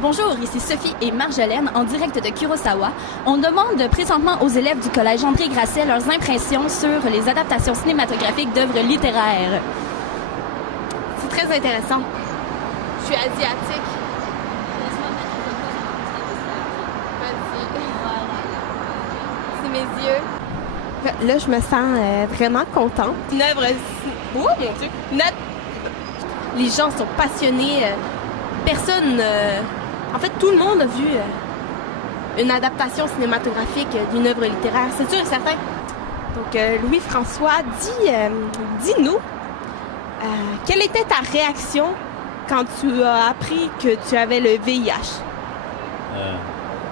Bonjour, ici Sophie et Marjolaine en direct de Kurosawa. On demande présentement aux élèves du collège André Grasset leurs impressions sur les adaptations cinématographiques d'œuvres littéraires. C'est très intéressant. Je suis asiatique. Vas-y. C'est mes yeux. Là, je me sens vraiment contente. Une œuvre... Oh mon Dieu! Les gens sont passionnés. Personne... En fait, tout le monde a vu une adaptation cinématographique d'une œuvre littéraire, c'est sûr et certain. Donc, Louis-François, dis-nous, quelle était ta réaction quand tu as appris que tu avais le VIH?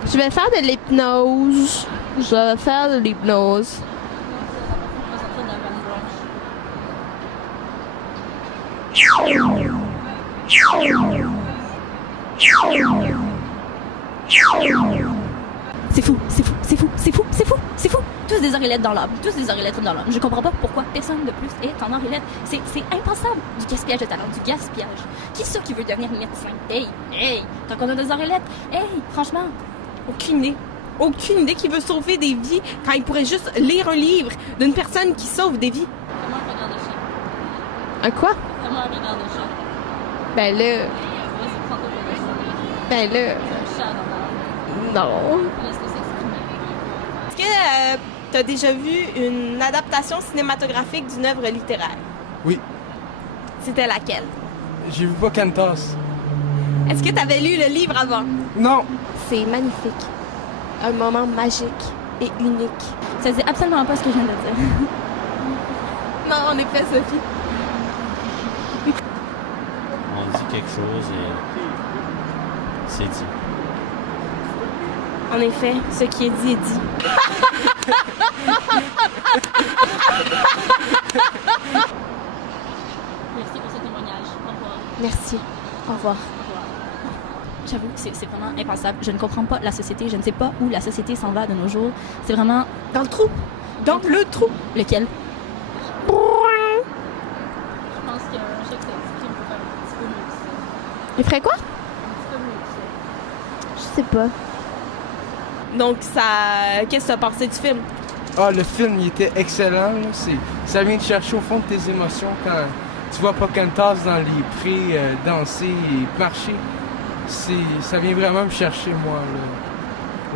Je vais faire de l'hypnose. C'est fou, c'est fou, c'est fou, c'est fou, c'est fou, c'est fou. Tous des oreillettes dans l'âme, tous des oreillettes dans l'âme. Je comprends pas pourquoi personne de plus est en oreillette. C'est impensable. Du gaspillage de talent, du gaspillage. Qui est-ce qui veut devenir médecin? Hey, tant qu'on a des oreillettes. Hey, franchement, Aucune idée. Aucune idée qui veut sauver des vies quand il pourrait juste lire un livre d'une personne qui sauve des vies. comment un regard de chien? Un quoi? Comment un regard de chien? Ben là... Vas-y, prends ton regard de chien. Ben là... C'est un chat dans l'âme. Non. Laisse-le s'exprimer. Est-ce que tu as déjà vu une adaptation cinématographique d'une œuvre littéraire? Oui, C'était laquelle? j'ai vu Pocahontas. Est-ce que tu avais lu le livre avant? Non, C'est magnifique. Un moment magique et unique. Ça dit absolument pas ce que je viens de dire. Non, en effet, Sophie. On dit quelque chose et c'est dit. En effet, ce qui est dit est dit. Merci pour ce témoignage. Au revoir. Merci. Au revoir. J'avoue que c'est vraiment impensable. Je ne comprends pas la société. Je ne sais pas où la société s'en va de nos jours. C'est vraiment... Dans le trou. Dans le trou. Lequel? Je pense qu'il y a un chat qui s'exprime pour faire un petit peu mieux que ça. Il ferait quoi? Un petit peu mieux que ça. Je sais pas. Donc, ça... Qu'est-ce que tu as pensé du film? ah, le film, il était excellent. Là. Ça vient te chercher au fond de tes émotions quand tu vois Pocahontas dans les prés danser et marcher. Ça vient vraiment me chercher, moi. Là.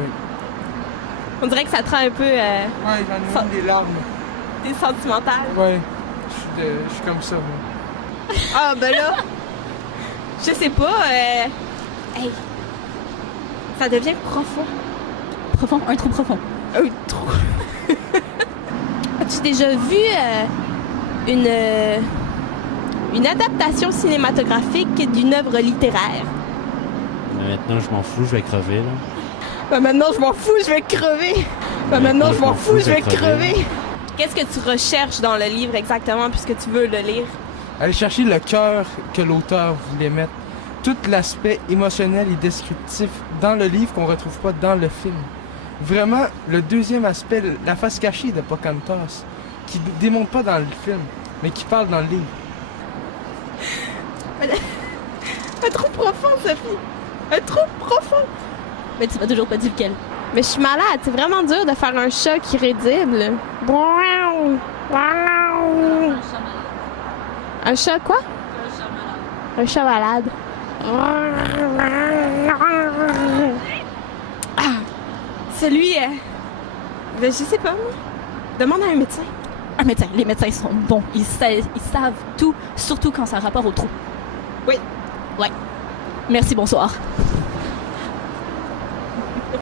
Oui. On dirait que ça te rend un peu... Ouais, j'en ai mis des larmes. T'es sentimental. Ouais, je suis comme ça, moi. Ah, ben là... Je sais pas, Hey. Ça devient profond. Profond, un trou profond. Un trou. As-tu déjà vu une adaptation cinématographique d'une œuvre littéraire? Mais maintenant, je m'en fous, je vais crever, là. Ben maintenant, je m'en fous, je vais crever. Ben maintenant, je m'en fous, je vais crever. Qu'est-ce que tu recherches dans le livre exactement puisque tu veux le lire? Aller chercher le cœur que l'auteur voulait mettre. Tout l'aspect émotionnel et descriptif dans le livre qu'on retrouve pas dans le film. Vraiment, le deuxième aspect, la face cachée de Pocahontas, qui ne démontre pas dans le film, mais qui parle dans le livre. Un trou profond, Sophie. Un trou profond. Mais tu m'as toujours pas dit lequel. Mais je suis malade, c'est vraiment dur de faire un chat qui rédible. Un chat quoi? Un chat malade. Ah, celui, ben, je sais pas, moi. Demande à un médecin. Un médecin. Les médecins sont bons. Ils savent tout, surtout quand ça a rapport au trou. Oui. Ouais. Merci, bonsoir.